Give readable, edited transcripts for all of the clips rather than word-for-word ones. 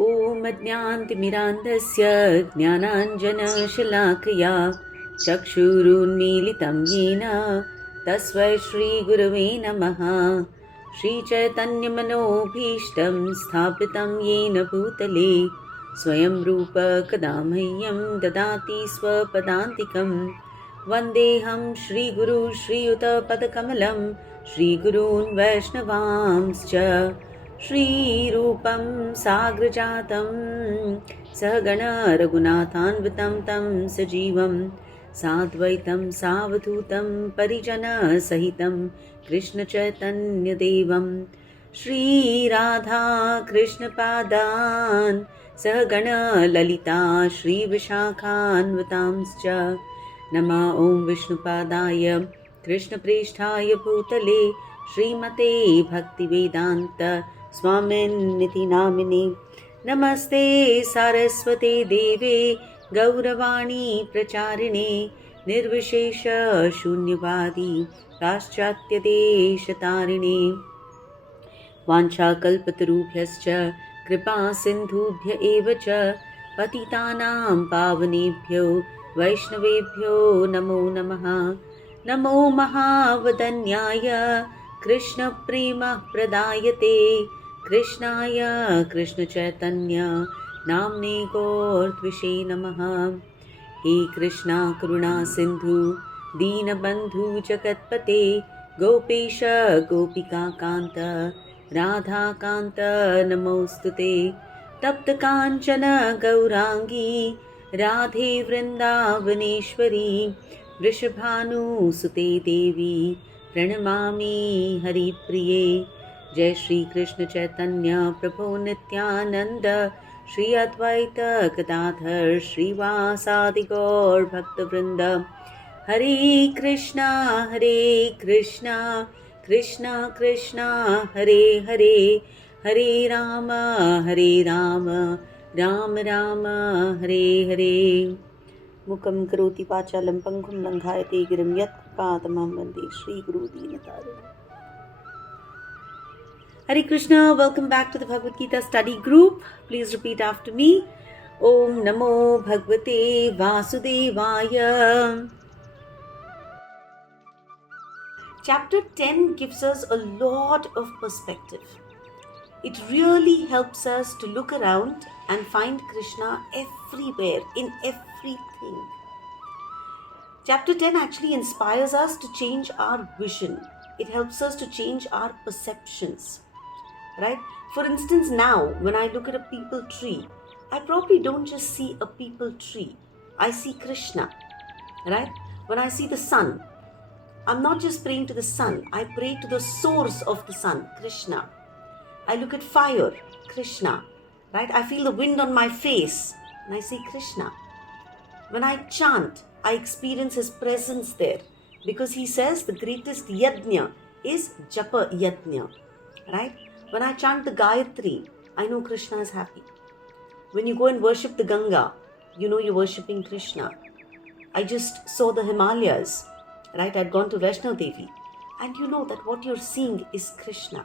ॐ अज्ञानतिमिरान्धस्य ज्ञानाञ्जनशलाकया चक्षुरुन्मीलितं येन तस्मै श्रीगुरवे नमः। श्रीचैतन्यमनोभीष्टं स्थापितं येन भूतले स्वयं रूप कदा मह्यं ददाति स्वपदान्तिकं। वन्देऽहं श्रीगुरु श्रीयुतपदकमलं श्रीगुरून् वैष्णवांश्च श्रीरूपं साग्रजातं सहगण रघुनाथान्वितं तं सजीवं साद्वैतं सावधूतं परिजनसहितं कृष्णचैतन्यदेवं श्रीराधा कृष्णपादान् सहगण ललिता श्रीविशाखान्वितांश्च नमः। ॐ विष्णुपादाय कृष्णप्रेष्ठाय भूतले श्रीमते भक्तिवेदान्त स्वामिन्निति नामिने नमस्ते सारस्वते देवे गौरवाणी प्रचारिणे निर्विशेष शून्यवादी पाश्चात्यदेशतारिणे वाञ्छाकल्पतरुभ्यश्च कृपा सिन्धुभ्य एव च पतितानां पावनेभ्यो वैष्णवेभ्यो नमो नमः। नमो महावदन्याय कृष्णप्रेमप्रदायते कृष्णाय कृष्णचैतन्य नाम्ने गौरत्विषे नमः। हे कृष्णा करुणा सिन्धु दीनबन्धु जगत्पते गोपेश गोपिकान्त राधाकान्त नमोऽस्तुते। तप्तकाञ्चन गौराङ्गी राधे वृन्दावनेश्वरी वृषभानुसुते देवी प्रणमामि हरिप्रिये। जय श्री कृष्ण चैतन्य प्रभु नित्यानंद श्री अद्वैत गदाधर श्रीवासादि गौर भक्तवृंद। हरे कृष्णा कृष्णा कृष्णा हरे हरे, हरे राम राम राम हरे हरे। मुखं करोति वाचालं पंगुं लङ्घयते गिरिं यत्कृपातमहं वन्दे श्रीगुरुदीनतारिणम्। Hare Krishna, welcome back to the Bhagavad Gita study group. Please repeat after me. Om Namo Bhagavate Vasudevaya. Chapter 10 gives us a lot of perspective. It really helps us to look around and find Krishna everywhere, in everything. Chapter 10 actually inspires us to change our vision. It helps us to change our perceptions. Right? For instance, now when I look at a peepal tree, I probably don't just see a peepal tree. I see Krishna. Right? When I see the sun, I'm not just praying to the sun. I pray to the source of the sun, Krishna. I look at fire, Krishna. Right? I feel the wind on my face and I see Krishna. When I chant, I experience his presence there because he says the greatest yajna is japa yajna. Right? When I chant the Gayatri, I know Krishna is happy. When you go and worship the Ganga, you know you're worshipping Krishna. I just saw the Himalayas, right? I'd gone to Vaishno Devi, and you know that what you're seeing is Krishna.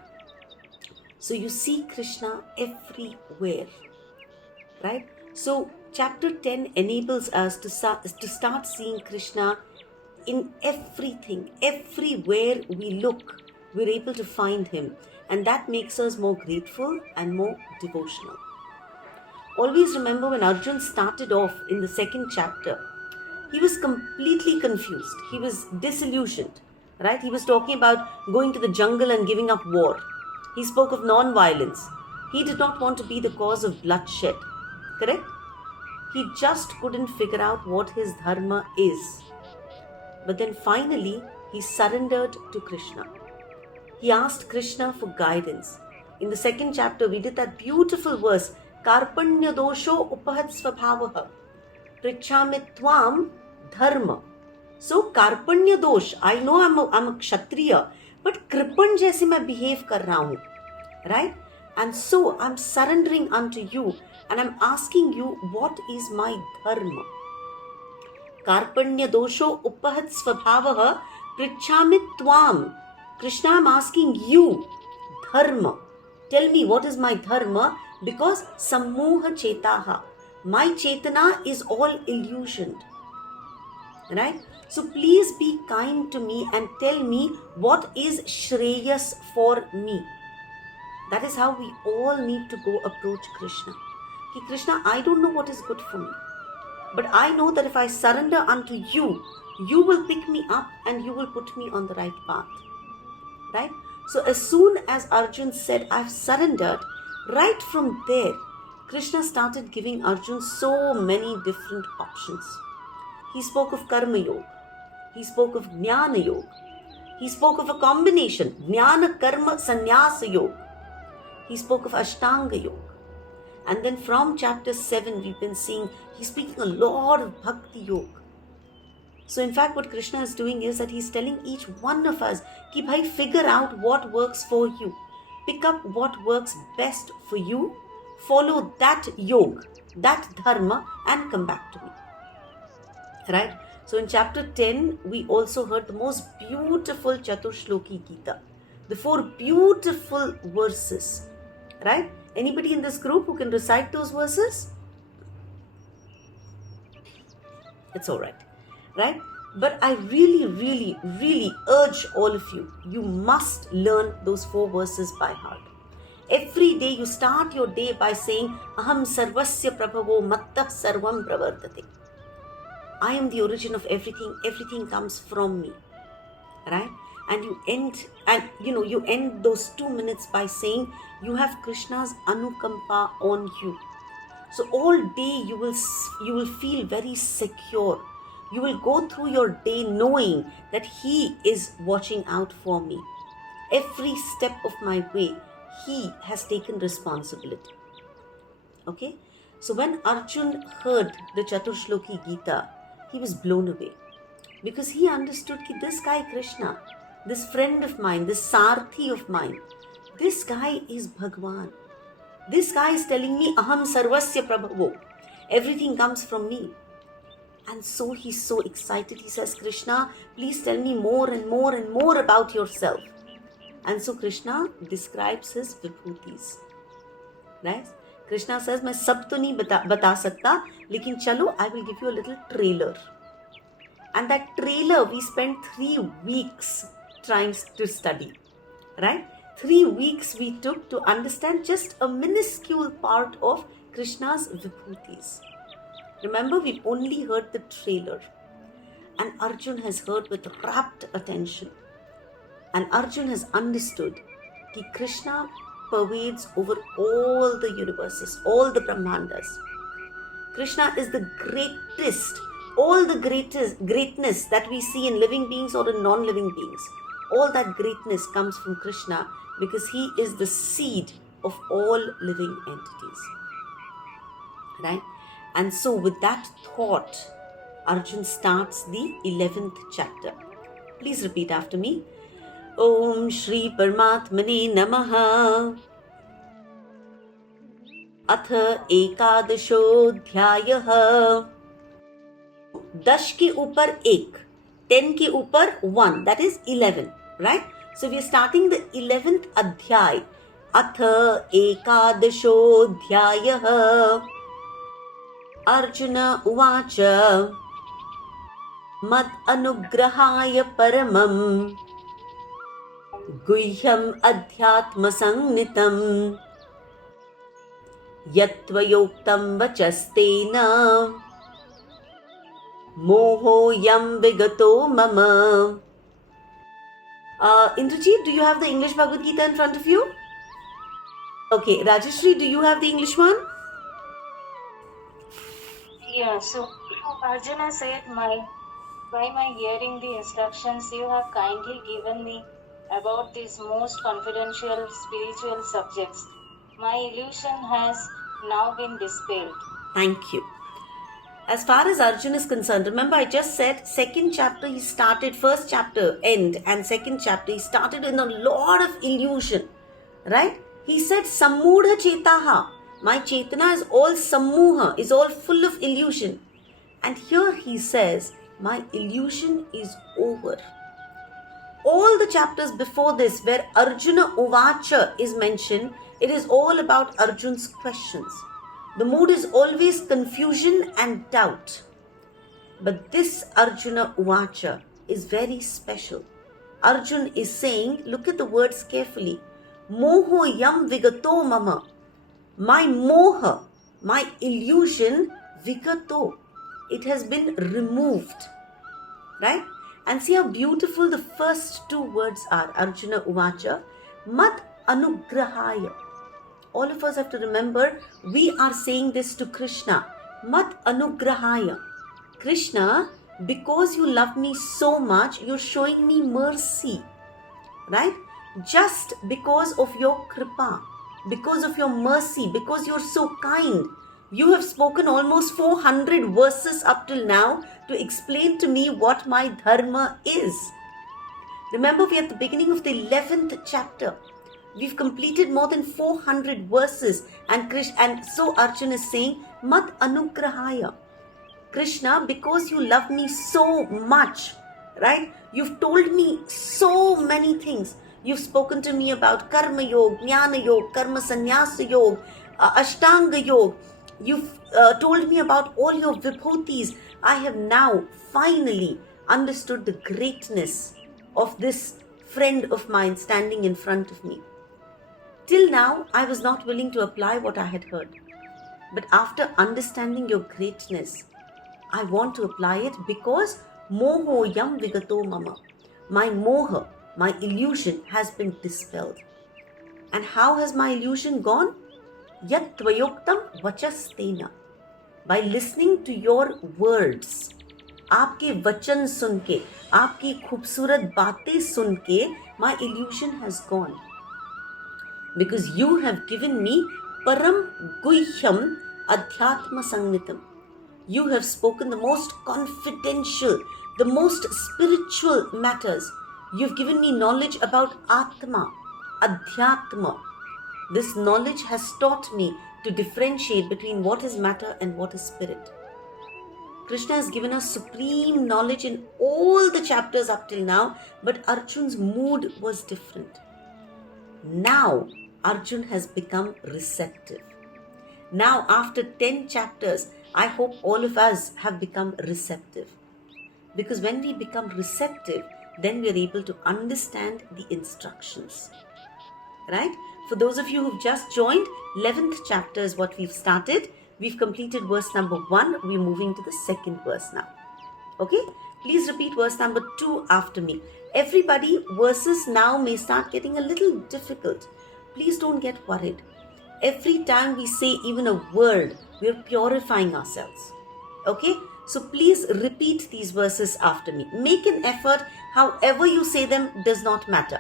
So you see Krishna everywhere, right? So chapter 10 enables us to start seeing Krishna in everything. Everywhere we look, we're able to find him. And that makes us more grateful and more devotional. Always remember when Arjun started off in the second chapter, he was completely confused. He was disillusioned, right? He was talking about going to the jungle and giving up war. He spoke of non-violence. He did not want to be the cause of bloodshed, correct? He just couldn't figure out what his dharma is. But then finally, he surrendered to Krishna. He asked Krishna for guidance. In the second chapter, we did that beautiful verse, Karpanya dosho upahat svabhavaha, prichhami tvam dharma. So, Karpanya dosh, I know I'm a Kshatriya, but Kripan jaise main behave kar raha hu, right? And so, I'm surrendering unto you and I'm asking you, what is my dharma? Karpanya dosho upahat svabhavaha, prichhami tvam. Krishna, I'm asking you, dharma. Tell me what is my dharma Because sammoha chetaha, my chetana is all illusioned. Right? So please be kind to me and tell me what is Shreyas for me. That is how we all need to go approach Krishna. Ki Krishna, I don't know what is good for me. But I know that if I surrender unto you, you will pick me up and you will put me on the right path. Right? So as soon as Arjun said, I've surrendered, right from there, Krishna started giving Arjun so many different options. He spoke of Karma Yoga. He spoke of Jnana Yoga. He spoke of a combination, Jnana Karma Sannyasa Yoga. He spoke of Ashtanga Yoga. And then from chapter 7, we've been seeing he's speaking a lot of Bhakti Yoga. So in fact, what Krishna is doing is that he's telling each one of us, ki bhai, figure out what works for you. Pick up what works best for you. Follow that yoga, that dharma, and come back to me. Right? So in chapter 10, we also heard the most beautiful Chaturshloki Gita. The 4 beautiful verses. Right? Anybody in this group who can recite those verses? It's all right. Right? But I really urge all of you, you must learn those 4 verses by heart. Every day you start your day by saying, Aham sarvasya prabhavo mattah sarvam pravardate. I am the origin of everything comes from me. Right? And you end those 2 minutes by saying, you have Krishna's anukampa on you. So all day you will feel very secure. You will go through your day knowing that he is watching out for me. Every step of my way, he has taken responsibility. Okay? So when Arjun heard the Chaturshloki Gita, he was blown away. Because he understood that this guy Krishna, this friend of mine, this Sarthi of mine, this guy is Bhagwan. This guy is telling me, Aham sarvasya prabhavo. Everything comes from me. And so he's so excited. He says, Krishna, please tell me more and more and more about yourself. And so Krishna describes his vibhutis. Right? Krishna says, मैं सब तो नहीं बता सकता, लेकिन चलो, I will give you a little trailer. And that trailer we spent 3 weeks trying to study. Right? 3 weeks we took to understand just a minuscule part of Krishna's vibhutis. Remember, we've only heard the trailer. And Arjun has heard with rapt attention. And Arjun has understood that Krishna pervades over all the universes, all the Brahmandas. Krishna is the greatest, all the greatness that we see in living beings or in non-living beings. All that greatness comes from Krishna because he is the seed of all living entities. Right? And so with that thought, Arjun starts the 11th chapter. Please repeat after me. Om Shri Paramatmane Namaha. Atha Ekadashodhyayah. 10 के ऊपर 1, 10 के ऊपर 1, that is 11, right? So we are starting the 11th adhyay. Atha Ekadashodhyayah. Arjuna uvacha mad anugrahaya paramam guhyam adhyatma sangnitam yatvayoktam vachastena moho yam vigato mama. Indrajit, do you have the English Bhagavad Gita in front of you? Okay, Rajeshri, do you have the English one? Yeah, so Arjuna said, by my hearing the instructions you have kindly given me about these most confidential spiritual subjects, my illusion has now been dispelled. Thank you. As far as Arjuna is concerned, remember I just said 2nd chapter he started, 1st chapter end and 2nd chapter he started in a lot of illusion. Right? He said Sammudha Chetaha. My Chetana is all Sammuha, is all full of illusion. And here he says, my illusion is over. All the chapters before this, where Arjuna Uvacha is mentioned, it is all about Arjun's questions. The mood is always confusion and doubt. But this Arjuna Uvacha is very special. Arjun is saying, look at the words carefully. Moho yam vigato mama. My moha, my illusion, vigato. It has been removed. Right? And see how beautiful the first two words are. Arjuna Uvacha. Mat anugrahaya. All of us have to remember, we are saying this to Krishna. Mat anugrahaya. Krishna, because you love me so much, you're showing me mercy. Right? Just because of your kripa, because of your mercy, because you're so kind. You have spoken almost 400 verses up till now to explain to me what my dharma is. Remember, we're at the beginning of the 11th chapter. We've completed more than 400 verses, and so Arjuna is saying, Mat anugrahaya. Krishna, because you love me so much, right? You've told me so many things. You've spoken to me about Karma Yoga, Jnana Yoga, Karma Sannyasa Yoga, Ashtanga Yoga. You've told me about all your vibhutis. I have now finally understood the greatness of this friend of mine standing in front of me. Till now, I was not willing to apply what I had heard. But after understanding your greatness, I want to apply it because moho yam vigato mama. My moha, my illusion has been dispelled. And how has my illusion gone? Yat tvayoktam vachastena. By listening to your words. आपके वचन सुन के, आपकी खूबसूरत बातें सुन के, my illusion has gone. Because you have given me param guhyam adhyatma sangnitam. You have spoken the most confidential, the most spiritual matters. You've given me knowledge about Atma, Adhyatma. This knowledge has taught me to differentiate between what is matter and what is spirit. Krishna has given us supreme knowledge in all the chapters up till now, but Arjun's mood was different. Now, Arjun has become receptive. Now, after 10 chapters, I hope all of us have become receptive. Because when we become receptive, then we are able to understand the instructions. Right? For those of you who've just joined, 11th chapter is what we've started. We've completed verse number 1. We're moving to the second verse now. Okay? Please repeat verse number 2 after me. Everybody, verses now may start getting a little difficult. Please don't get worried. Every time we say even a word, we're purifying ourselves. Okay? So please repeat these verses after me. Make an effort. However you say them does not matter.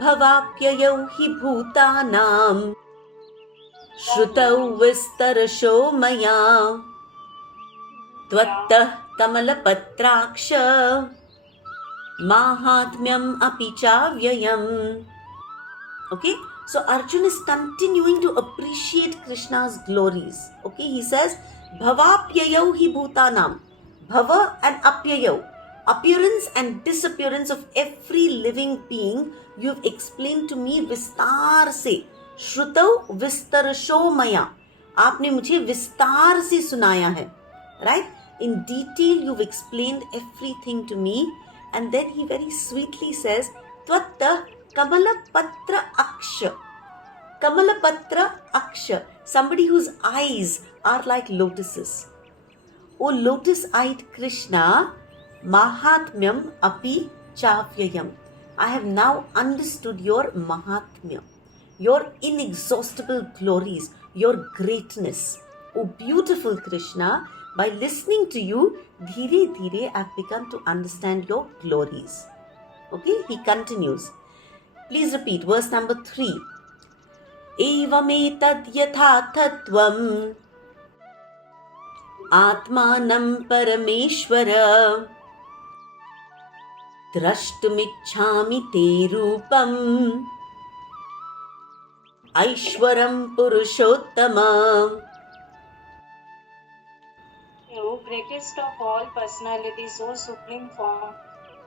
Bhavapyayau hi bhutanam Shrutau vistarasho maya Tvattah kamalapatraksha Mahatmyam apichavyayam. Okay? So Arjuna is continuing to appreciate Krishna's glories. Okay, he says, Bhavapyayau hi bhutanam. Bhava and apyayau. Appearance and disappearance of every living being, you've explained to me vistar se. Shrutau vistarasho maya. आपने मुझे विस्तार से सुनाया है. Right? In detail, you've explained everything to me. And then he very sweetly says, Tvatta Kamalapatra Aksha. Kamalapatra Aksha. Somebody whose eyes are like lotuses. O lotus-eyed Krishna, Mahatmyam api chavyayam. I have now understood your Mahatmya, your inexhaustible glories, your greatness. O beautiful Krishna, by listening to you, dhire dhire I've begun to understand your glories. Okay, he continues. Please repeat verse number 3. Evametad yathathatvam Atmanam parameshwara Drashtumichhami te rupam Aishwaram purushottama. You, greatest of all personalities, O supreme form,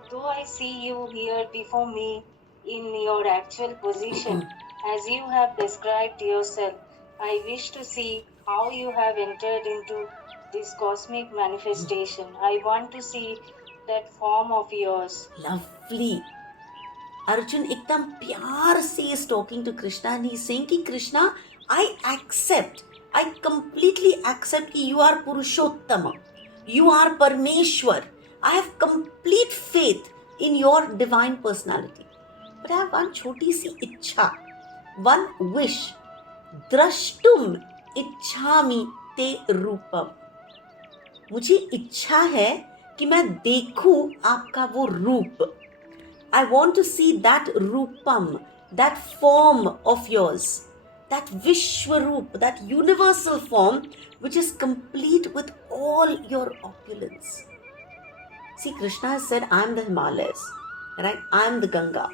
though I see you here before me in your actual position, as you have described yourself, I wish to see how you have entered into this cosmic manifestation. I want to see that form of yours. Lovely. Arjun ekdam pyar se is talking to Krishna and he's saying ki Krishna, I completely accept ki you are Purushottama. You are Parmeshwar. I have complete faith in your divine personality. But I have one choti si ichha, one wish. Drashtum ichhami te rupam. मुझे इच्छा है कि मैं देखूं आपका वो रूप. I want to see that Rupam, that form of yours, that Vishwaroop, that universal form which is complete with all your opulence. See, Krishna has said, I am the Himalayas, right? I am the Ganga,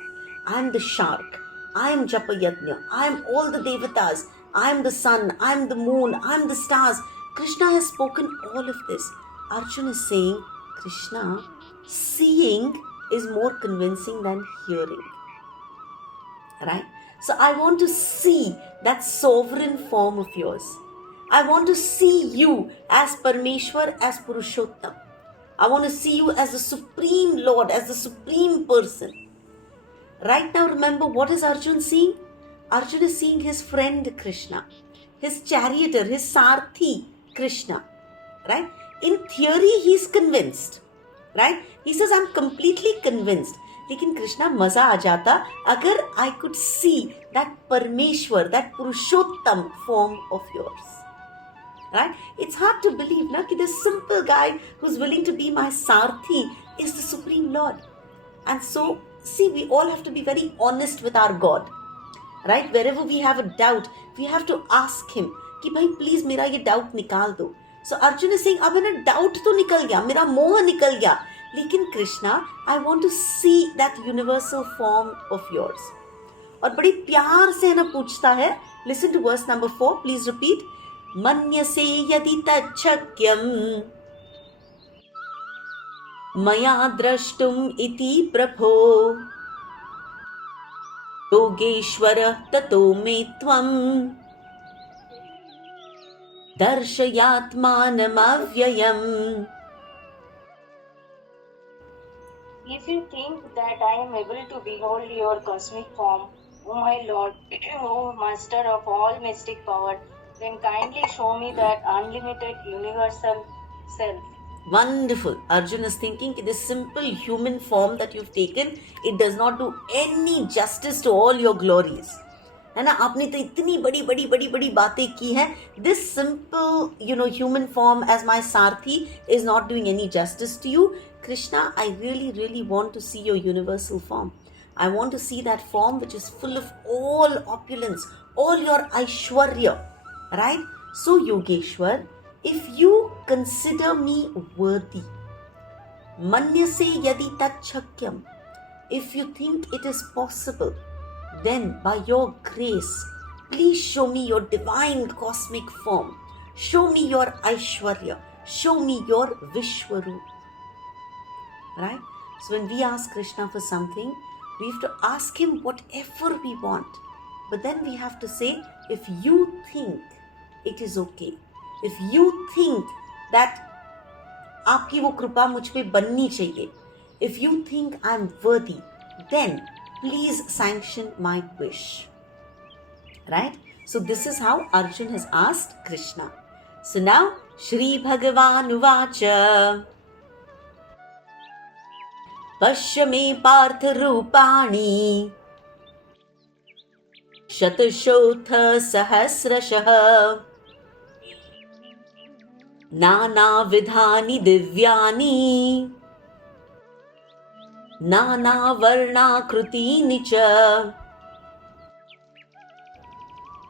I am the shark, I am Japayajna, I am all the Devatas, I am the sun, I am the moon, I am the stars. Krishna has spoken all of this. Arjuna is saying, Krishna, seeing is more convincing than hearing, right? So I want to see that sovereign form of yours. I want to see you as Parmeshwar, as Purushottam. I want to see you as the supreme Lord, as the supreme person. Right now, remember, what is Arjun seeing? Arjun is seeing his friend Krishna, his charioteer, his Sarthi Krishna, right? In theory, he's convinced, right? He says, I'm completely convinced. लेकिन कृष्णा मजा आ जाता अगर I could see that Parmeshwar, that Purushottam form of yours, right? It's hard to believe, na, कि this simple guy who's willing to be my Sarthi is the Supreme Lord. And so, see, we all have to be very honest with our God, right? Wherever we have a doubt, we have to ask him कि भाई please मेरा ये doubt निकाल दो. So Arjun is saying, अब मेरा doubt तो निकल गया, मेरा मोह निकल गया, लेकिन Krishna, I want to see that universal form of yours. और बड़ी प्यार से ना पूछता है. Listen to verse number 4, please repeat. मन्यसे यदि तच्छक्यम मया द्रष्टुम इति प्रभो योगेश्वर ततो मे त्वं दर्शयात्मानमव्ययम्. If you think that I am able to behold your cosmic form, O my Lord, O Master of all mystic power, then kindly show me that unlimited universal self. Wonderful. Arjuna is thinking this simple human form that you've taken, it does not do any justice to all your glories. है ना, आपने तो इतनी बड़ी बड़ी बड़ी बड़ी बातें की हैं. This simple, human form as my Sarthi is not doing any justice to you. Krishna, I really, really want to see your universal form. I want to see that form which is full of all opulence, all your Aishwarya, right? So, Yogeshwar, if you consider me worthy, manyase yadi tachakyam, if you think it is possible, then by your grace, please show me your divine cosmic form. Show me your Aishwarya. Show me your Vishwaroop. Right? So when we ask Krishna for something, we have to ask him whatever we want. But then we have to say, if you think it is okay, if you think that आपकी वो कृपा मुझ पे बननी चाहिए, if you think I'm worthy, then please sanction my wish. Right? So this is how Arjun has asked Krishna. So now, Shri Bhagavan Uvacha Pashya me Partha Rupani Shatashotha Sahasrashah Nana Vidhani Divyani Nana Varna Krutini cha.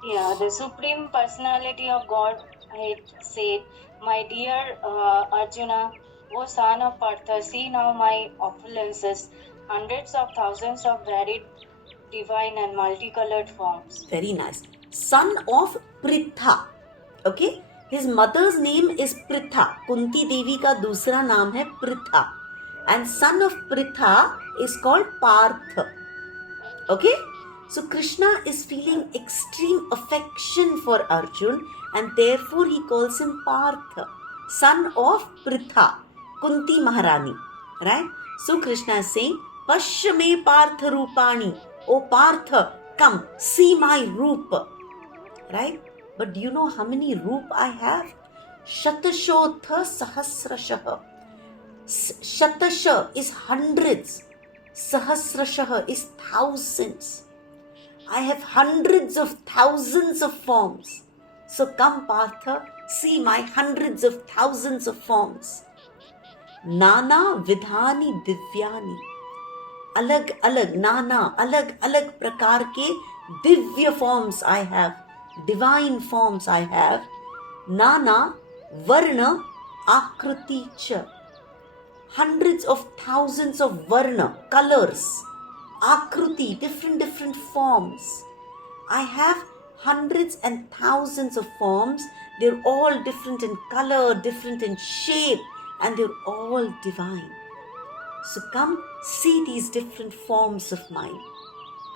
Yeah, the Supreme Personality of God had said, my dear Arjuna, O son of Partha, see now my opulences, hundreds of thousands of varied, divine and multicolored forms. Very nice. Son of Pritha. Okay? His mother's name is Pritha. Kunti Devi का दूसरा नाम है Pritha. and son of Pritha is called Partha. Okay? So Krishna is feeling extreme affection for Arjun and therefore he calls him Partha, son of Pritha, Kunti Maharani. Right? So Krishna is saying, Pashya me Partha Rupani. Oh Partha, come, see my Rupa. Right? But do you know how many Rup I have? Shatashotha Sahasrashaha. Shatasha is hundreds. Sahasrashaha is thousands. I have hundreds of thousands of forms. So come Partha, see my hundreds of thousands of forms. Nana vidhani divyani. Alag alag, nana, alag alag prakar ke divya forms I have. Divine forms I have. Nana varna akruti cha. Hundreds of thousands of varna, colors, akruti, different forms. I have hundreds and thousands of forms. They're all different in color, different in shape, and they're all divine. So come see these different forms of mine.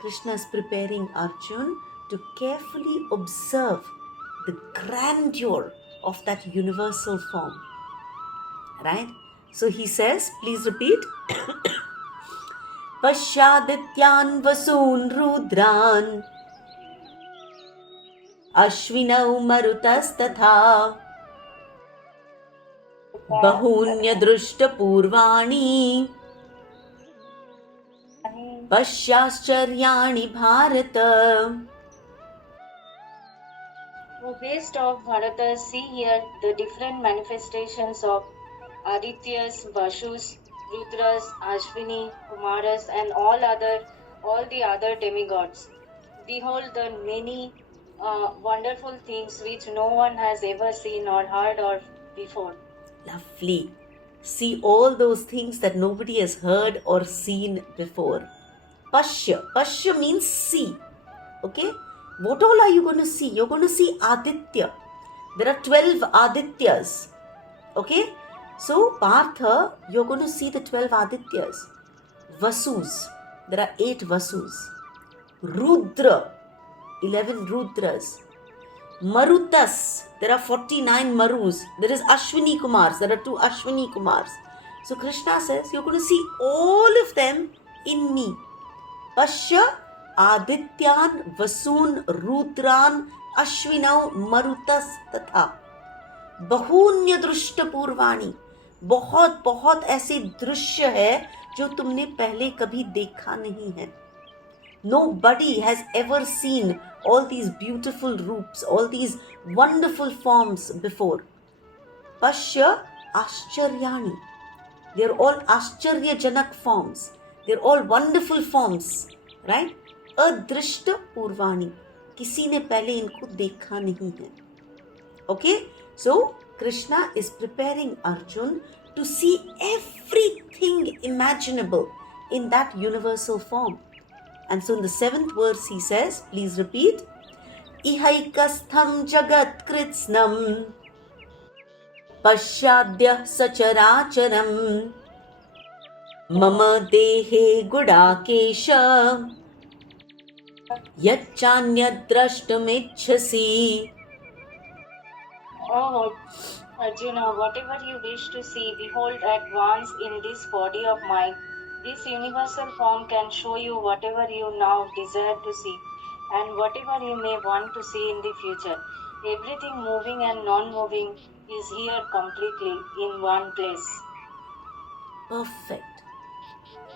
Krishna is preparing Arjun to carefully observe the grandeur of that universal form. Right? So he says, please repeat. Pashyadityan vasoon rudran Ashvinau marutas tatha Bahunya drushta purvani Pashyascharyaani bharata. O beast of Bharata, see here the different manifestations of Adityas, Vashus, Rudras, Ashwini, Kumaras, and all the other demigods. Behold the many wonderful things which no one has ever seen or heard of before. Lovely. See all those things that nobody has heard or seen before. Pashya. Pashya means see. Okay? What all are you going to see? You're going to see Aditya. There are 12 Adityas. Okay? So, Partha, you're going to see the 12 Adityas. Vasus. There are 8 Vasus. Rudra. 11 Rudras. Marutas. There are 49 Marus. There is Ashwini Kumars. There are 2 Ashwini Kumars. So, Krishna says, you're going to see all of them in me. Pashya Adityan Vasoon Rudran Ashwinau Marutas Tatha Bahunya Drushta Purvani. बहुत बहुत ऐसे दृश्य है जो तुमने पहले कभी देखा नहीं है. Nobody has ever seen all these beautiful roops, all these wonderful forms before. Pashya Ashcharyani. They're all Ashcharyajanak forms. They're all wonderful forms. Right? Adrishta Purvani. किसी ने पहले इनको देखा नहीं है. Okay? So, Krishna is preparing Arjun to see everything imaginable in that universal form. And so in the 7th verse he says, please repeat, Ihaikastham jagat kritsnam Pashyadya sacharacharam Mama dehe gudakesha Yacchanyad-drashtamicchasi. Oh, Arjuna, whatever you wish to see, behold at once in this body of mine. This universal form can show you whatever you now desire to see and whatever you may want to see in the future. Everything moving and non-moving is here completely in one place. Perfect.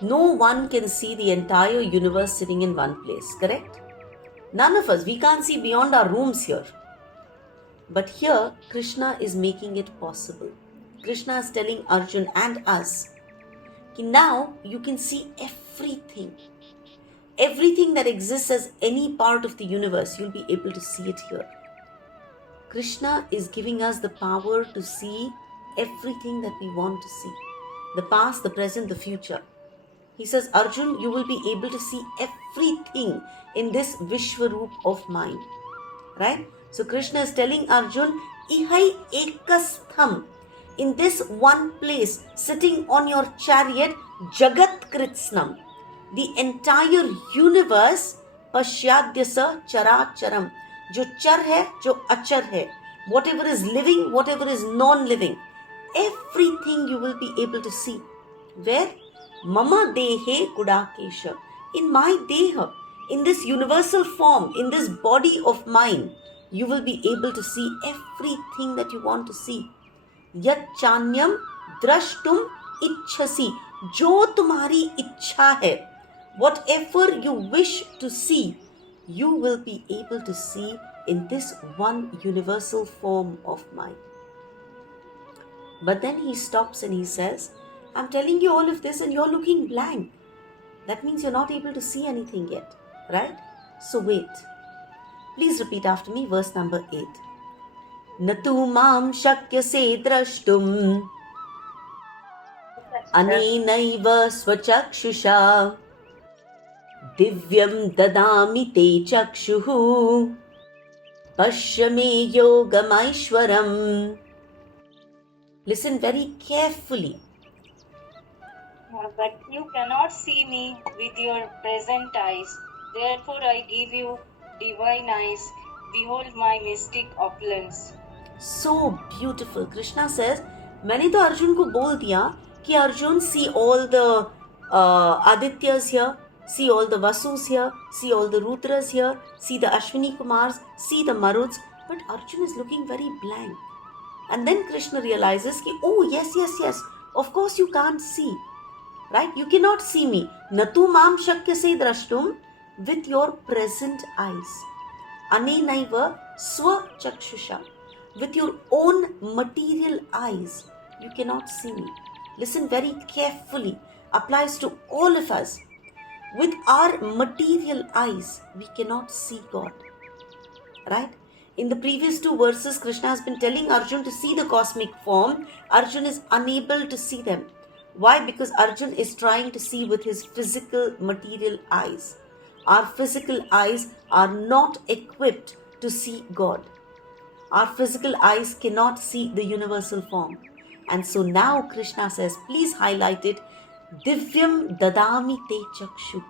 No one can see the entire universe sitting in one place, correct? None of us, we can't see beyond our rooms here. But here, Krishna is making it possible. Krishna is telling Arjun and us, now you can see everything. Everything that exists as any part of the universe, you'll be able to see it here. Krishna is giving us the power to see everything that we want to see. The past, the present, the future. He says, Arjun, you will be able to see everything in this Vishwaroop of mine. Right? So Krishna is telling Arjun, Ihai ekastham. in this one place, sitting on your chariot, Jagat Kritsnam, the entire universe, Pashyadyasa Characharam, जो चर है, जो अचर है, whatever is living, whatever is non-living, everything you will be able to see. Where? Mama Dehe Gudakesha. In my Deha, in this universal form, in this body of mine, you will be able to see everything that you want to see. Yat chanyam drashtum इच्छसी, जो तुम्हारी इच्छा है, whatever you wish to see, you will be able to see in this one universal form of mind. But then he stops and he says, I'm telling you all of this and you're looking blank. That means you're not able to see anything yet, right? So wait. Please repeat after me verse number 8. Natu mam shakyase drashtum अनेनैव स्वचक्षुषा दिव्यं ददामि ते चक्षुः पश्य मे योगमैश्वरम्. Listen very carefully. But you cannot see me with your present eyes. Therefore I give you divine eyes. Behold my mystic opulence. So beautiful. Krishna says, मैंने तो अर्जुन को बोल दिया कि Arjun, see all the Adityas here, see all the Vasus here, see all the Rudras here, see the Ashwini Kumars, see the Maruts, but Arjun is looking very blank. And then Krishna realizes कि oh yes, of course you can't see, right? You cannot see me. Natu mam shakyase drashtum, with your present eyes. Anenaiva swa chakshusha, with your own material eyes, you cannot see me. Listen very carefully. Applies to all of us. With our material eyes, we cannot see God. Right? In the previous two verses, Krishna has been telling Arjun to see the cosmic form. Arjun is unable to see them. Why? Because Arjun is trying to see with his physical material eyes. Our physical eyes are not equipped to see God. Our physical eyes cannot see the universal form. And so now Krishna says, please highlight it, Divyam dadami te chakshu.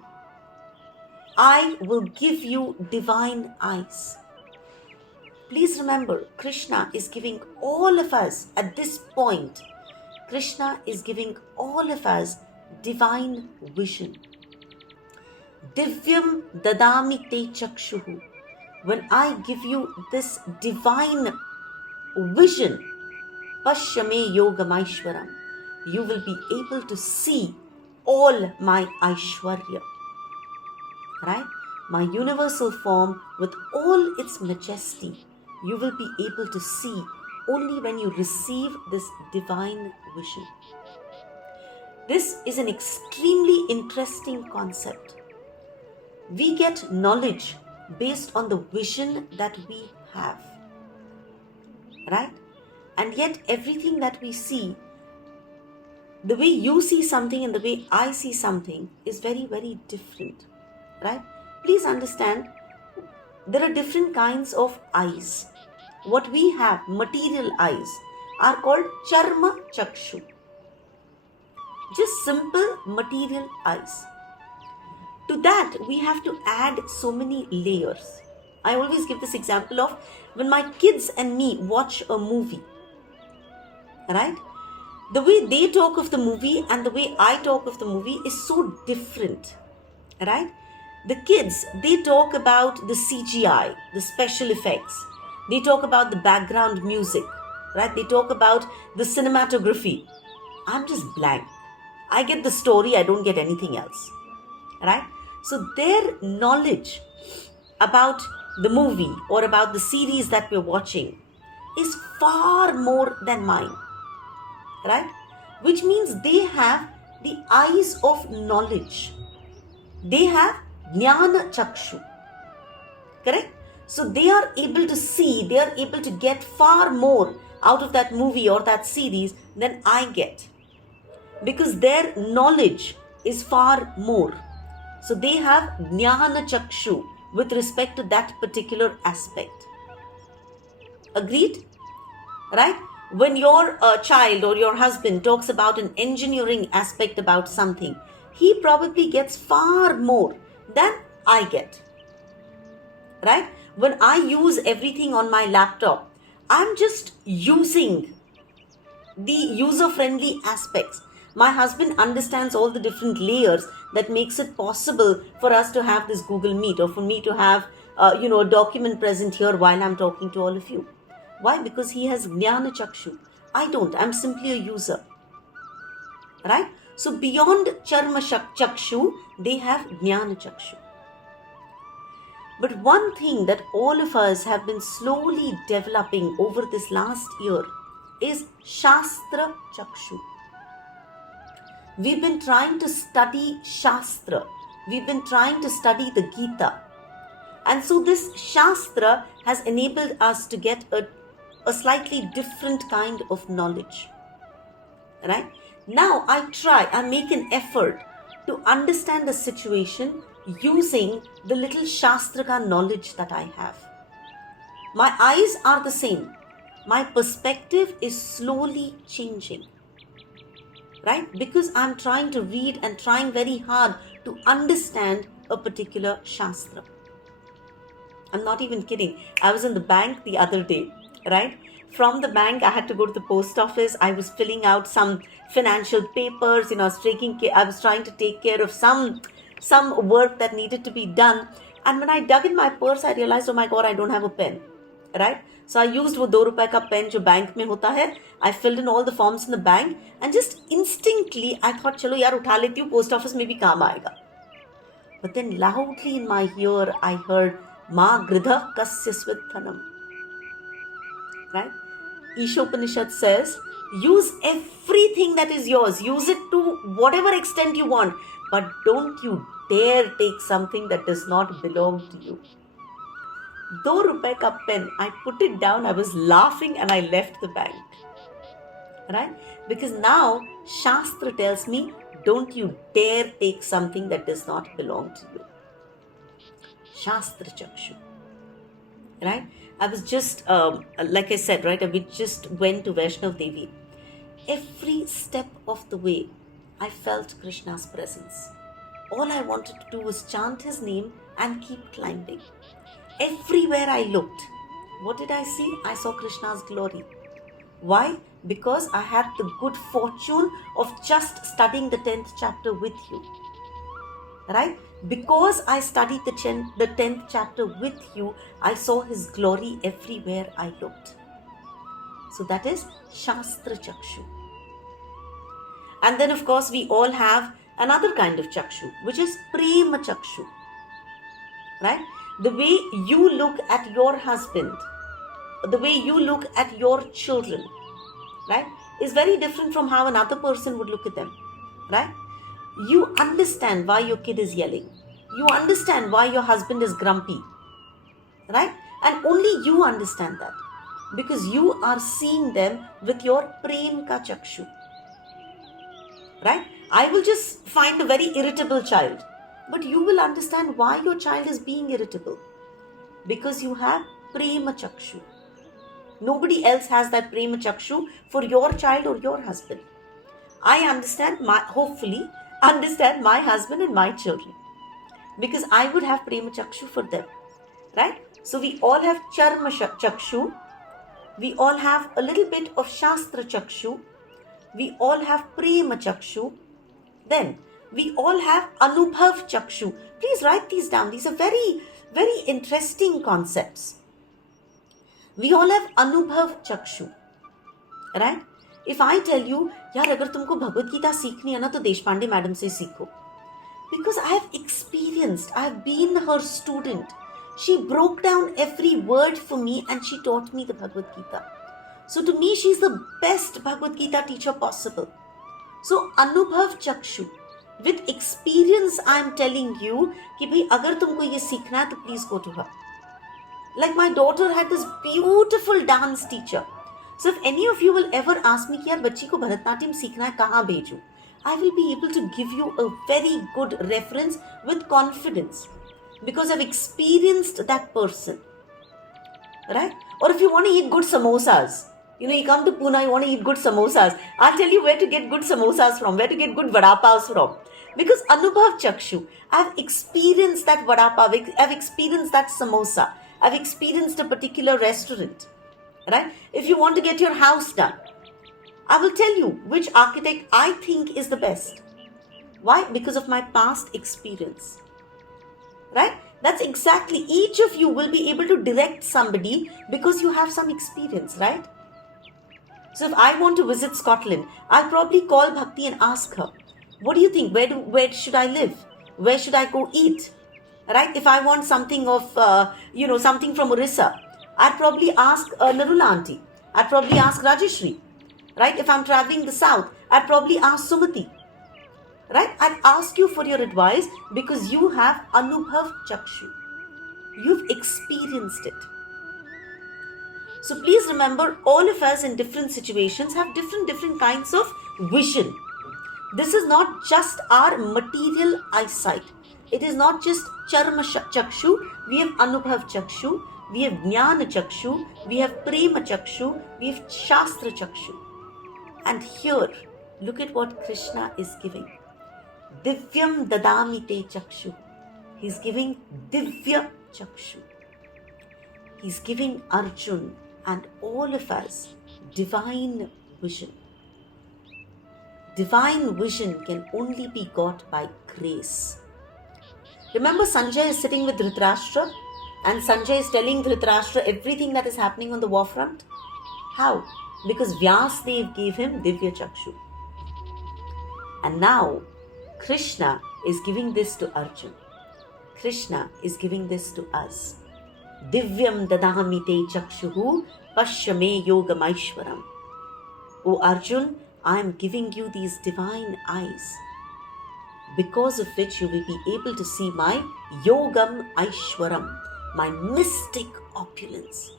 I will give you divine eyes. Please remember, Krishna is giving all of us at this point, Krishna is giving all of us divine vision. Divyam dadami te chakshu. When I give you this divine vision, Pashyame Yogamaishwaram, you will be able to see all my Aishwarya. Right? My universal form with all its majesty, you will be able to see only when you receive this divine vision. This is an extremely interesting concept. We get knowledge based on the vision that we have. Right? And yet everything that we see, the way you see something and the way I see something is very, very different. Right? Please understand, there are different kinds of eyes. What we have, material eyes, are called charma chakshu. Just simple material eyes. To that, we have to add so many layers. I always give this example of when my kids and me watch a movie. Right? The way they talk of the movie and the way I talk of the movie is so different. Right? The kids, they talk about the CGI, the special effects. They talk about the background music. Right? They talk about the cinematography. I'm just blank. I get the story, I don't get anything else. Right? So their knowledge about the movie or about the series that we're watching is far more than mine. Right? Which means they have the eyes of knowledge. They have jnana chakshu. Correct? So they are able to see, they are able to get far more out of that movie or that series than I get. Because their knowledge is far more. So they have jnana chakshu with respect to that particular aspect. Agreed? Right? When your child or your husband talks about an engineering aspect about something, he probably gets far more than I get. Right? When I use everything on my laptop, I'm just using the user friendly aspects. My husband understands all the different layers that makes it possible for us to have this Google Meet, or for me to have a document present here while I'm talking to all of you. Why? Because he has jnana chakshu. I don't. I'm simply a user. Right? So beyond charma chakshu, they have jnana chakshu. But one thing that all of us have been slowly developing over this last year is Shastra Chakshu. We've been trying to study Shastra. We've been trying to study the Gita. And so this Shastra has enabled us to get a slightly different kind of knowledge. Right? Now I make an effort to understand the situation using the little Shastraka knowledge that I have. My eyes are the same. My perspective is slowly changing. Right? Because I'm trying to read and trying very hard to understand a particular Shastra. I'm not even kidding. I was in the bank the other day, right? From the bank, I had to go to the post office. I was filling out some financial papers. I was trying to take care of some work that needed to be done. And when I dug in my purse, I realized, oh my God, I don't have a pen, right? So I used वो 2 रुपए का pen जो bank में होता है. I filled in all the forms in the bank, and just instinctively I thought, चलो यार उठा लेती हूँ, post office में भी काम आएगा. But then loudly in my ear, I heard, Ma gridha kasya swithanam. Right? Isha Upanishad says, use everything that is yours. Use it to whatever extent you want. But don't you dare take something that does not belong to you. 2 rupees ka pen, I put it down, I was laughing, and I left the bank. Right? Because now Shastra tells me, don't you dare take something that does not belong to you. Shastra Chakshu. Right? I was just, like I said, right, we just went to Vaishnav Devi. Every step of the way, I felt Krishna's presence. All I wanted to do was chant his name and keep climbing. Everywhere I looked, what did I see? I saw Krishna's glory. Why? Because I had the good fortune of just studying the 10th chapter with you. Right? Because I studied the 10th chapter with you, I saw his glory everywhere I looked. So that is Shastra Chakshu. And then of course we all have another kind of Chakshu, which is Prema Chakshu. Right? The way you look at your husband, the way you look at your children, right, is very different from how another person would look at them. Right? You understand why your kid is yelling. You understand why your husband is grumpy. Right? And only you understand that. Because you are seeing them with your Prem Ka Chakshu. Right? I will just find a very irritable child. But you will understand why your child is being irritable. Because you have Prema Chakshu. Nobody else has that Prema Chakshu for your child or your husband. I hopefully understand my husband and my children. Because I would have Prema Chakshu for them. Right? So we all have Charma Chakshu. We all have a little bit of Shastra Chakshu. We all have Prema Chakshu. Then we all have Anubhav Chakshu. Please write these down. These are very, very interesting concepts. We all have Anubhav Chakshu. Right? If I tell you, यार अगर तुमको भगवत गीता सीखनी है ना तो Deshpande madam से सीखो. Because I have experienced, I have been her student. She broke down every word for me and she taught me the Bhagavad Gita. So to me, she's the best Bhagavad Gita teacher possible. So Anubhav Chakshu. With experience, I am telling you कि भाई अगर तुमको ये सीखना है तो please go to her. Like my daughter had this beautiful dance teacher. So if any of you will ever ask me कि यार बच्ची को भरतनाट्यम सीखना है कहाँ भेजूं, I will be able to give you a very good reference with confidence because I've experienced that person. Right? Or if you want to eat good samosas, You come to Pune, you want to eat good samosas. I'll tell you where to get good samosas from, where to get good vada pavs from. Because Anubhav Chakshu, I've experienced that vada pav, I've experienced that samosa, I've experienced a particular restaurant. Right? If you want to get your house done, I will tell you which architect I think is the best. Why? Because of my past experience. Right? That's exactly, each of you will be able to direct somebody because you have some experience, right? So if I want to visit Scotland, I'll probably call Bhakti and ask her, what do you think? Where should I live? Where should I go eat? Right? If I want something of, something from Orissa, I'd probably ask Narula auntie. I'd probably ask Rajeshri. Right? If I'm traveling the south, I'd probably ask Sumati. Right? I'd ask you for your advice because you have Anubhav Chakshu. You've experienced it. So please remember, all of us in different situations have different kinds of vision. This is not just our material eyesight. It is not just Charma Chakshu. We have Anubhav Chakshu. We have Jnana Chakshu. We have Prema Chakshu. We have Shastra Chakshu. And here, look at what Krishna is giving. Divyam Dadami Te Chakshu. He's giving Divya Chakshu. He's giving Arjun and all of us divine vision. Divine vision can only be got by grace. Remember, Sanjay is sitting with Dhritarashtra and Sanjay is telling Dhritarashtra everything that is happening on the war front. How? Because Vyasdev gave him Divya Chakshu. And now Krishna is giving this to Arjun. Krishna is giving this to us. Divyam dadahami te chakshuhu pashyame yogamaishwaram. O Arjun, I am giving you these divine eyes, because of which you will be able to see my yogam aishwaram, my mystic opulence.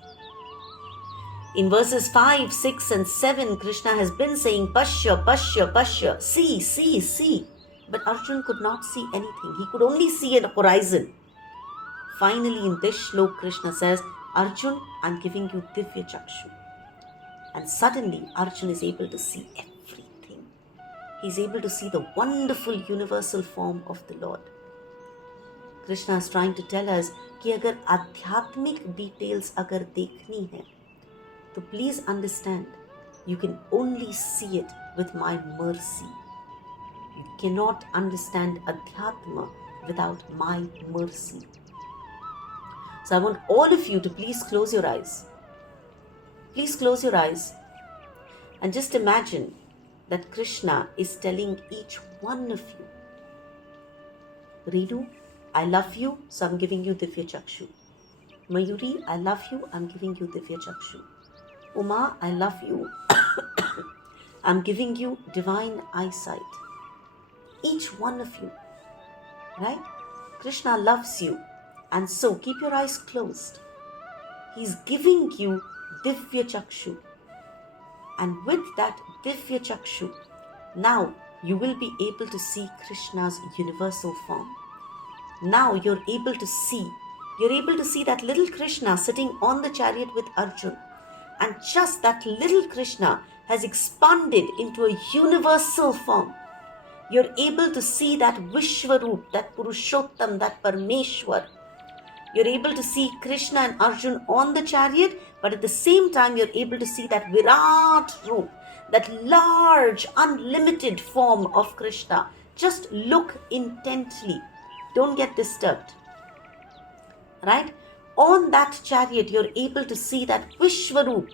In verses 5, 6 and 7, Krishna has been saying, Pashya, Pashya, Pashya, see, see, see. But Arjun could not see anything. He could only see a horizon. Finally, in this shlok, Krishna says, Arjun, I'm giving you Divya Chakshu. And suddenly, Arjun is able to see everything. He's able to see the wonderful universal form of the Lord. Krishna is trying to tell us कि अगर आध्यात्मिक details अगर देखनी है, तो please understand, you can only see it with my mercy. You cannot understand Adhyatma without my mercy. So I want all of you to please close your eyes. Please close your eyes and just imagine that Krishna is telling each one of you, Renu, I love you, so I'm giving you Divya Chakshu. Mayuri, I love you, I'm giving you Divya Chakshu. Uma, I love you, I'm giving you divine eyesight. Each one of you, right? Krishna loves you, and so keep your eyes closed. He's giving you Divya Chakshu, and with that Divya Chakshu, now you will be able to see Krishna's universal form. Now you're able to see that little Krishna sitting on the chariot with Arjun, and just that little Krishna has expanded into a universal form. You're able to see that Vishwaroop, that Purushottam, that Parmeshwar. You're able to see Krishna and Arjun on the chariot, but at the same time, you're able to see that Virat Roop, that large, unlimited form of Krishna. Just look intently. Don't get disturbed. Right? On that chariot, you're able to see that Vishwaroop.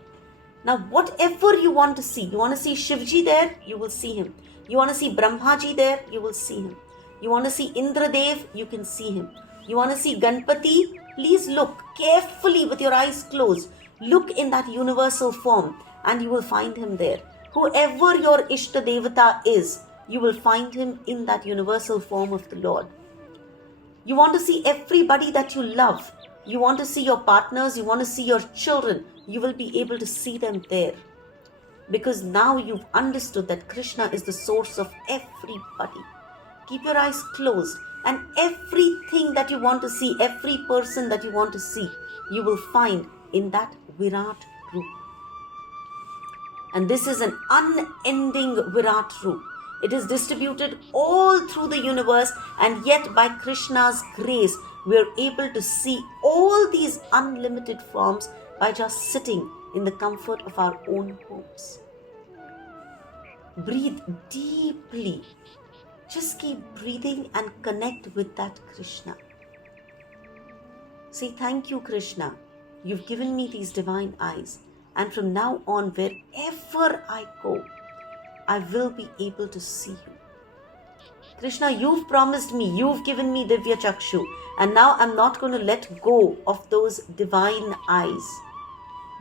Now, whatever you want to see Shivji there, you will see him. You want to see Brahmaji there, you will see him. You want to see Indradev, you can see him. You want to see Ganpati, please look carefully with your eyes closed. Look in that universal form and you will find him there. Whoever your Ishta Devata is, you will find him in that universal form of the Lord. You want to see everybody that you love. You want to see your partners, you want to see your children. You will be able to see them there. Because now you've understood that Krishna is the source of everybody. Keep your eyes closed, and everything that you want to see, every person that you want to see, you will find in that Virat Roop. And this is an unending Virat Roop. It is distributed all through the universe, and yet by Krishna's grace, we are able to see all these unlimited forms by just sitting in the comfort of our own homes. Breathe deeply. Just keep breathing and connect with that Krishna. Say, thank you, Krishna. You've given me these divine eyes. And from now on, wherever I go, I will be able to see you. Krishna, you've promised me, you've given me Divya Chakshu, and now I'm not going to let go of those divine eyes.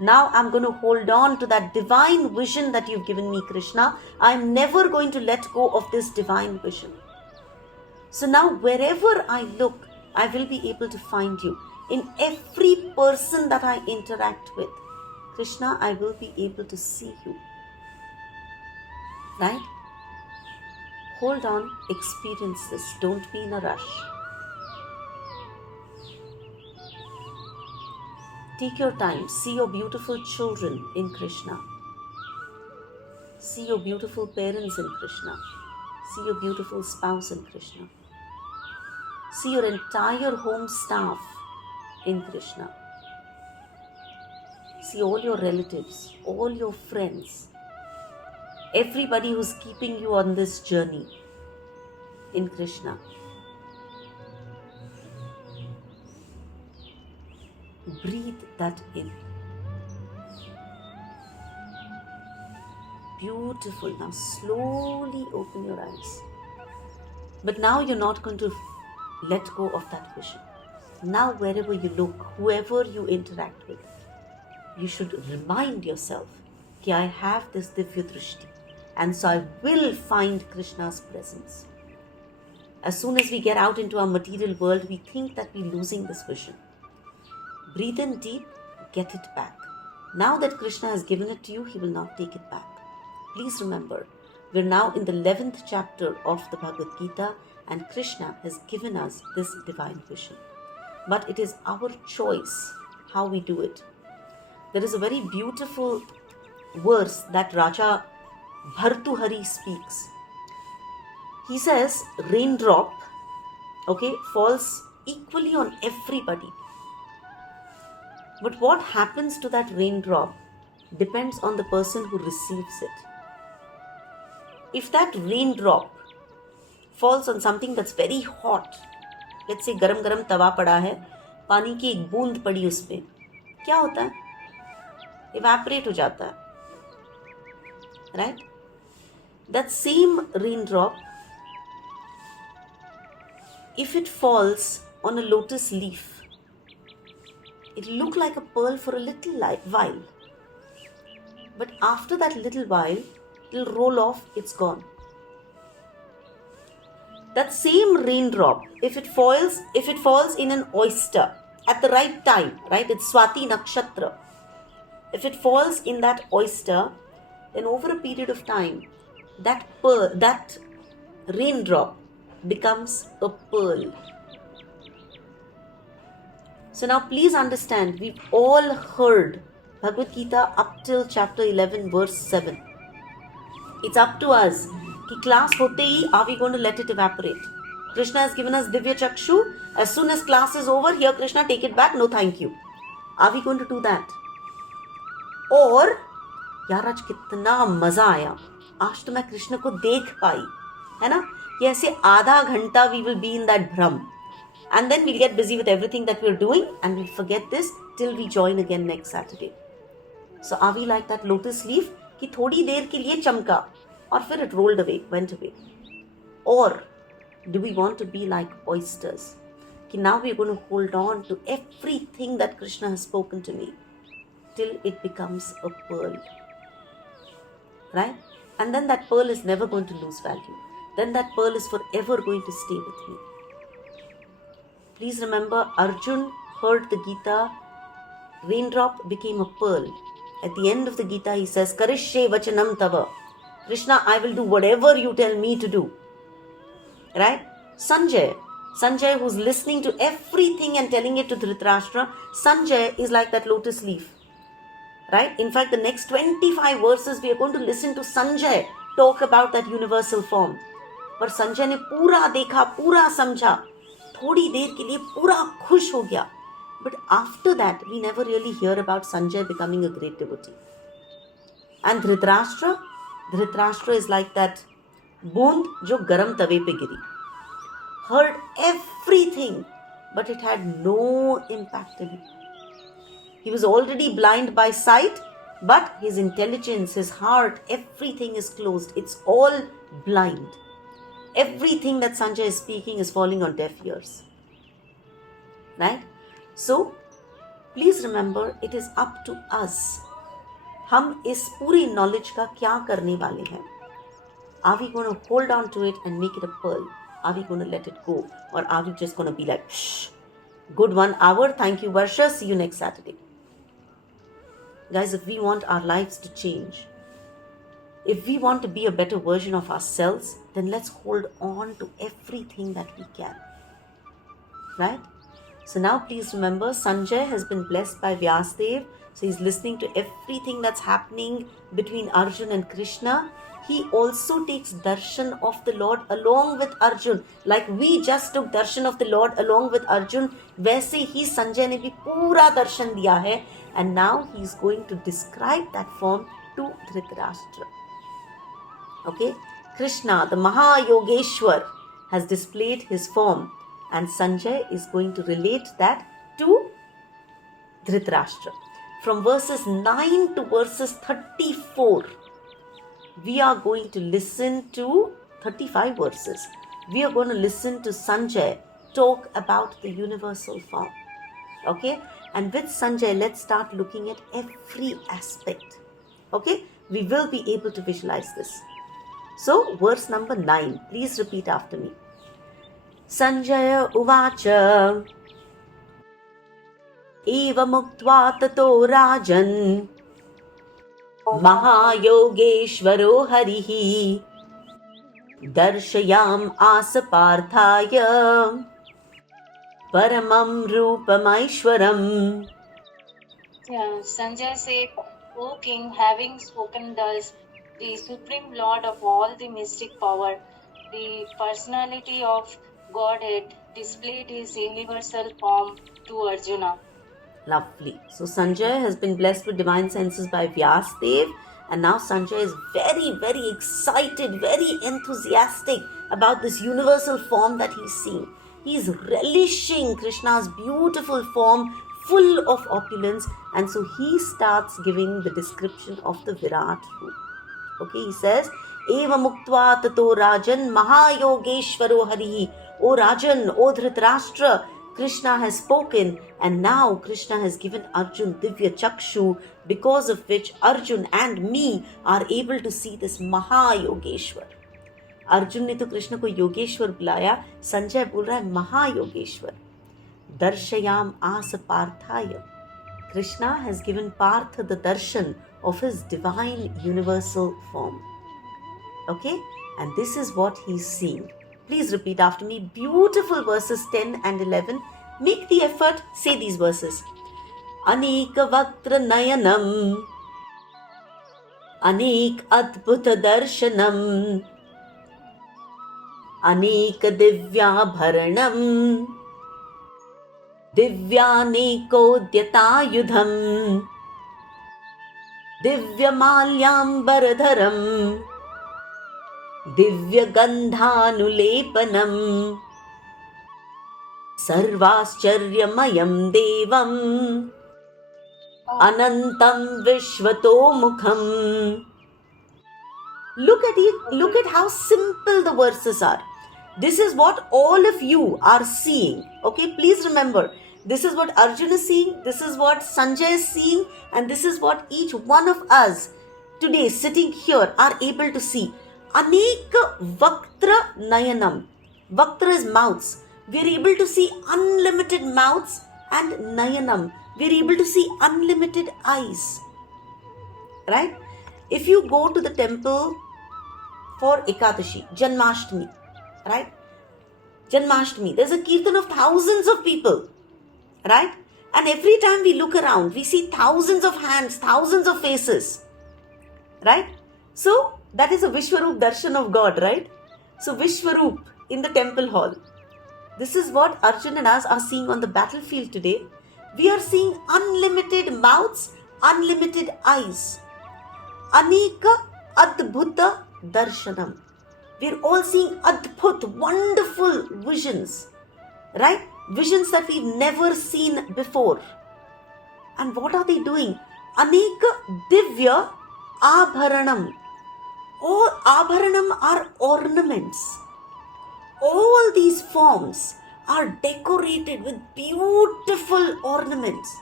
Now I'm going to hold on to that divine vision that you've given me, Krishna. I'm never going to let go of this divine vision. So now wherever I look, I will be able to find you. In every person that I interact with, Krishna, I will be able to see you. Right? Hold on, experience this. Don't be in a rush. Take your time. See your beautiful children in Krishna. See your beautiful parents in Krishna. See your beautiful spouse in Krishna. See your entire home staff in Krishna. See all your relatives, all your friends, everybody who's keeping you on this journey in Krishna. Breathe that in. Beautiful. Now slowly open your eyes. But now you're not going to let go of that vision. Now wherever you look, whoever you interact with, you should remind yourself that I have this Divya Drishti, and so I will find Krishna's presence. As soon as we get out into our material world, we think that we're losing this vision. Breathe in deep, get it back. Now that Krishna has given it to you, he will not take it back. Please remember, we're now in the 11th chapter of the Bhagavad Gita, and Krishna has given us this divine vision. But it is our choice how we do it. There is a very beautiful verse that Raja Bhartuhari speaks. He says, raindrop, falls equally on everybody. But what happens to that raindrop depends on the person who receives it. If that raindrop falls on something that's very hot, let's say गरम गरम तवा पड़ा है, पानी की एक बूंद पड़ी उस पे, क्या होता है? Evaporate हो जाता है, right? That same raindrop, if it falls on a lotus leaf, it'll look like a pearl for a little while. But after that little while, it'll roll off, it's gone. That same raindrop, if it falls in an oyster at the right time, right? It's Swati Nakshatra. If it falls in that oyster, then over a period of time, that raindrop becomes a pearl. So now please understand, we've all heard Bhagavad Gita up till chapter 11 verse 7. It's up to us. Ki class hote hi, are we going to let it evaporate? Krishna has given us Divya Chakshu. As soon as class is over, here Krishna, take it back. No thank you. Are we going to do that? और यार आज कितना मजा आया, आज तो मैं कृष्ण को देख पाई, है ना? ये ऐसे आधा घंटा we will be in that भ्रम, and then we'll get busy with everything that we're doing and we'll forget this till we join again next Saturday. So are we like that lotus leaf कि थोड़ी देर के लिए चमका और फिर it rolled away, went away? Or do we want to be like oysters कि now we're going to hold on to everything that Krishna has spoken to me till it becomes a pearl, right? And then that pearl is never going to lose value. Then that pearl is forever going to stay with me. Please remember, Arjun heard the Gita, raindrop became a pearl. At the end of the Gita, he says, Karishye vachanam tava. Krishna, I will do whatever you tell me to do. Right? Sanjay, who's listening to everything and telling it to Dhritarashtra, Sanjay is like that lotus leaf. right? In fact, the next 25 verses we are going to listen to Sanjay talk about that universal form. पर संजय ने पूरा देखा, पूरा समझा, थोड़ी देर के लिए पूरा खुश हो गया. But after that, we never really hear about Sanjay becoming a great devotee. And Dhritarashtra is like that bund jo garam tawe pe giri. Heard everything, but it had no impact on him. He was already blind by sight, but his intelligence, his heart, everything is closed. It's all blind. Everything that Sanjay is speaking is falling on deaf ears. Right? So, please remember, it is up to us. हम इस पूरी knowledge का क्या करने वाले हैं? Are we going to hold on to it and make it a pearl? Are we going to let it go? Or are we just going to be like, shh, good 1 hour, thank you Varsha, see you next Saturday. Guys, if we want our lives to change, if we want to be a better version of ourselves, then let's hold on to everything that we can. Right? So now please remember, Sanjay has been blessed by Vyasdev. So he's listening to everything that's happening between Arjun and Krishna. He also takes darshan of the Lord along with Arjun. Like we just took darshan of the Lord along with Arjun, वैसे ही संजय ने भी पूरा दर्शन दिया है. And now he's going to describe that form to Dhritarashtra. Okay? Krishna, the Mahayogeshwar, has displayed his form, and Sanjay is going to relate that to Dhritarashtra. From verses 9 to verses 34, we are going to listen to 35 verses. We are going to listen to Sanjay talk about the universal form. Okay? And with Sanjay, let's start looking at every aspect. Okay? We will be able to visualize this. So, verse number 9. Please repeat after me. Sanjaya uvacha eva muktva tato rajan Mahayogeshwaro harihi darshayam asaparthaya paramam rupamaishwaram. Yeah, Sanjay said, O king, having spoken thus, the supreme lord of all the mystic power, the personality of Godhead, displayed his universal form to Arjuna. Lovely. So Sanjay has been blessed with divine senses by Vyasdev, and now Sanjay is very, very excited, very enthusiastic about this universal form that he's seeing. He's relishing Krishna's beautiful form, full of opulence, and so he starts giving the description of the Virat root. Okay, he says, Eva muktva tato rajan mahayogeshwaro harihi. O Rajan, O Dhritarashtra, Krishna has spoken, and now Krishna has given Arjun Divya Chakshu, because of which Arjun and me are able to see this Mahayogeshwar. Arjun ने तो कृष्ण को योगेश्वर बुलाया, संजय बोल रहा है महायोगेश्वर. दर्शयाम आस पार्थाय. Krishna has given Partha the darshan of his divine universal form. Okay? And this is what he's seeing. Please repeat after me. Beautiful verses 10 and 11. Make the effort. Say these verses. Anika vaktra nayanam. Anek adbhuta darshanam. Anek divyabharanam. Divyanekodhyatayudham. Divyamalyambaradharam. Divyagandhanulepanam. Sarvascharyamayam devam. Anantam vishvatomukham. Look at it. Look at how simple the verses are. This is what all of you are seeing. Okay, please remember. This is what Arjuna is seeing. This is what Sanjay is seeing. And this is what each one of us today sitting here are able to see. Aneka vaktra nayanam. Vaktra is mouths. We are able to see unlimited mouths, and nayanam. We are able to see unlimited eyes. Right? If you go to the temple for Ekadashi, Janmashtami, right? Janmashtami, there's a kirtan of thousands of people, right? And every time we look around, we see thousands of hands, thousands of faces. Right? So, that is a Vishwaroop darshan of God, right? So, Vishwaroop in the temple hall. This is what Arjuna and us are seeing on the battlefield today. We are seeing unlimited mouths, unlimited eyes. Aneka Adbhuta Darshanam. We're all seeing Adbhut, wonderful visions. Right? Visions that we've never seen before. And what are they doing? Aneka Divya Abharanam. All Abharanam are ornaments. All these forms are decorated with beautiful ornaments.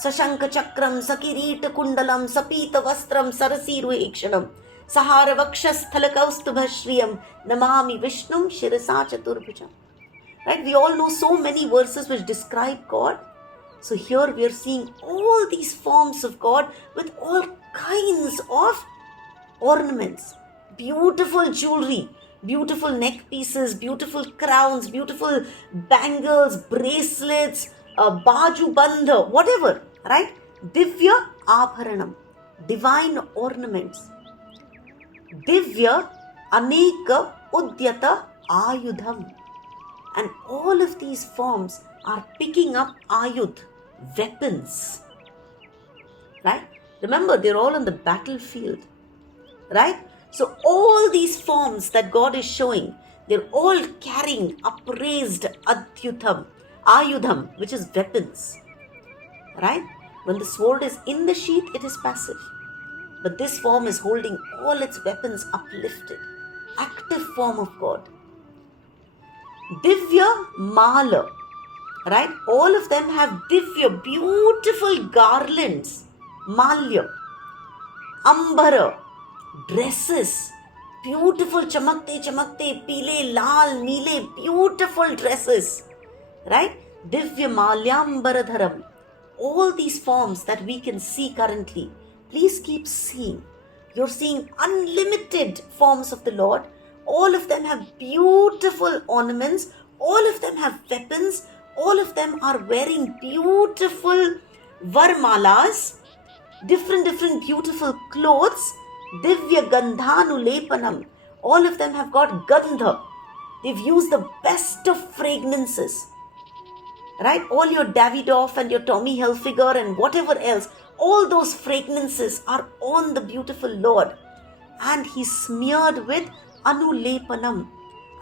Sashanka Chakram, Sakirita Kundalam, Sapita Vastram, Sarasiru Ekshanam, Sahara Vakshasthalakaustubhashriyam, Namami Vishnum, Shirasa Chaturbhujam. Right? We all know so many verses which describe God. So here we are seeing all these forms of God with all kinds of ornaments, beautiful jewelry, beautiful neck pieces, beautiful crowns, beautiful bangles, bracelets, baju bandha, whatever, right? Divya Abharanam, divine ornaments. Divya Aneka Udyata Ayudham. And all of these forms are picking up ayudh, weapons. Right? Remember, they're all on the battlefield. Right? So all these forms that God is showing, they're all carrying upraised ayudham, which is weapons. Right? When the sword is in the sheath, it is passive. But this form is holding all its weapons uplifted. Active form of God. Divya Mala. Right? All of them have Divya, beautiful garlands. Malya. Ambara. Dresses, beautiful chamakte, pile, lal, neele, beautiful dresses, right? Divya Malyambaradharam. All these forms that we can see currently, please keep seeing. You're seeing unlimited forms of the Lord. All of them have beautiful ornaments. All of them have weapons. All of them are wearing beautiful varmalas, different beautiful clothes. Divya Gandhanu Lepanam. All of them have got Gandha. They've used the best of fragrances. Right? All your Davidoff and your Tommy Hilfiger and whatever else, all those fragrances are on the beautiful Lord. And he's smeared with Anulepanam.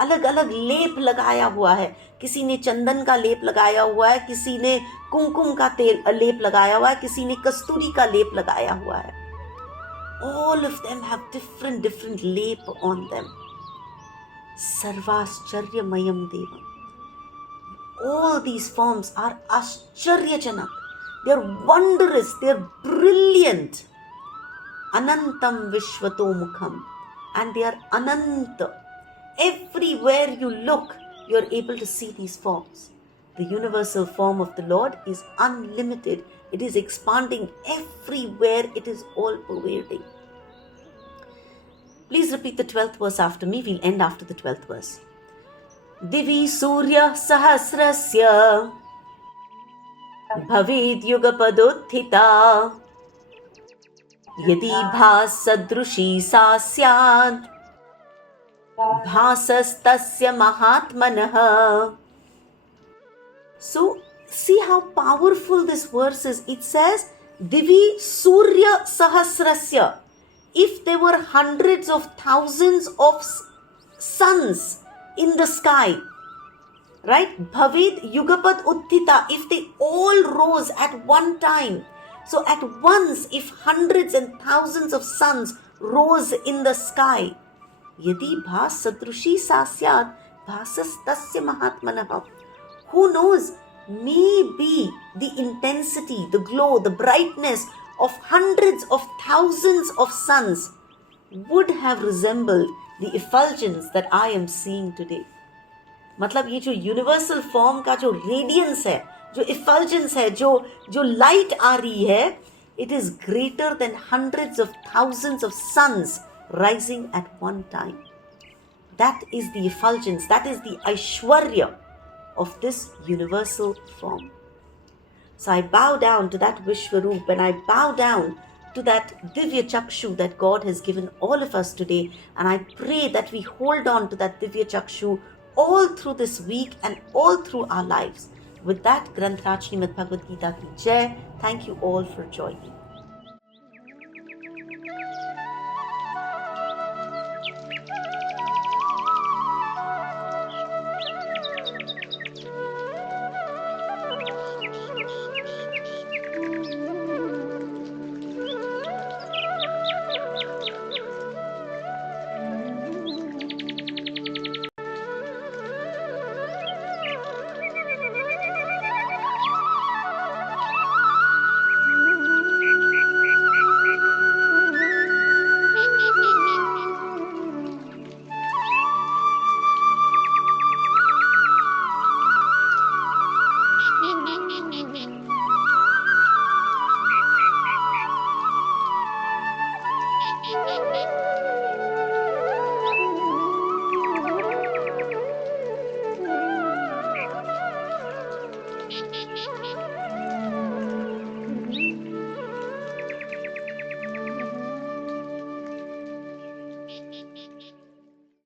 अलग अलग लेप लगाया हुआ है. किसी ने चंदन का लेप लगाया हुआ है, किसी ने कुमकुम का तेल लेप लगाया हुआ है, किसी ने कस्तूरी का लेप लगाया हुआ है. All of them have different lep on them. Sarvascharyamayam Devam. All these forms are Ascharyajanak. They're wondrous, they're brilliant. Anantam Vishwato Mukham. And they are Ananta. Everywhere you look, you're able to see these forms. The universal form of the Lord is unlimited. It is expanding everywhere. It is all pervading. Please repeat the 12th verse after me. We'll end after the 12th verse. Divi Surya Sahasrasya Bhavid Yugapaduthita Yadi Bhas Sadrushi Sasyad Bhasastasya Mahatmanah. So, see how powerful this verse is. It says, Divi Surya Sahasrasya. If there were hundreds of thousands of suns in the sky, right? Bhavid Yugapat Uttita. If they all rose at one time. So at once, if hundreds and thousands of suns rose in the sky, Yadi Bhas Sadrushi Sasyat Bhasastasya Mahatmanah. Who knows? Maybe the intensity, the glow, the brightness of hundreds of thousands of suns would have resembled the effulgence that I am seeing today. मतलब ये जो universal form का जो radiance है, जो इफल्जेंस है, जो light आ रही है, it is greater than hundreds of thousands of suns rising at one time. That is the effulgence, that is the Aishwarya of this universal form. So I bow down to that Vishwaroop and I bow down to that Divya Chakshu that God has given all of us today. And I pray that we hold on to that Divya Chakshu all through this week and all through our lives. With that, Granth Raj Srimad Bhagavad Gita ki Jai. Thank you all for joining.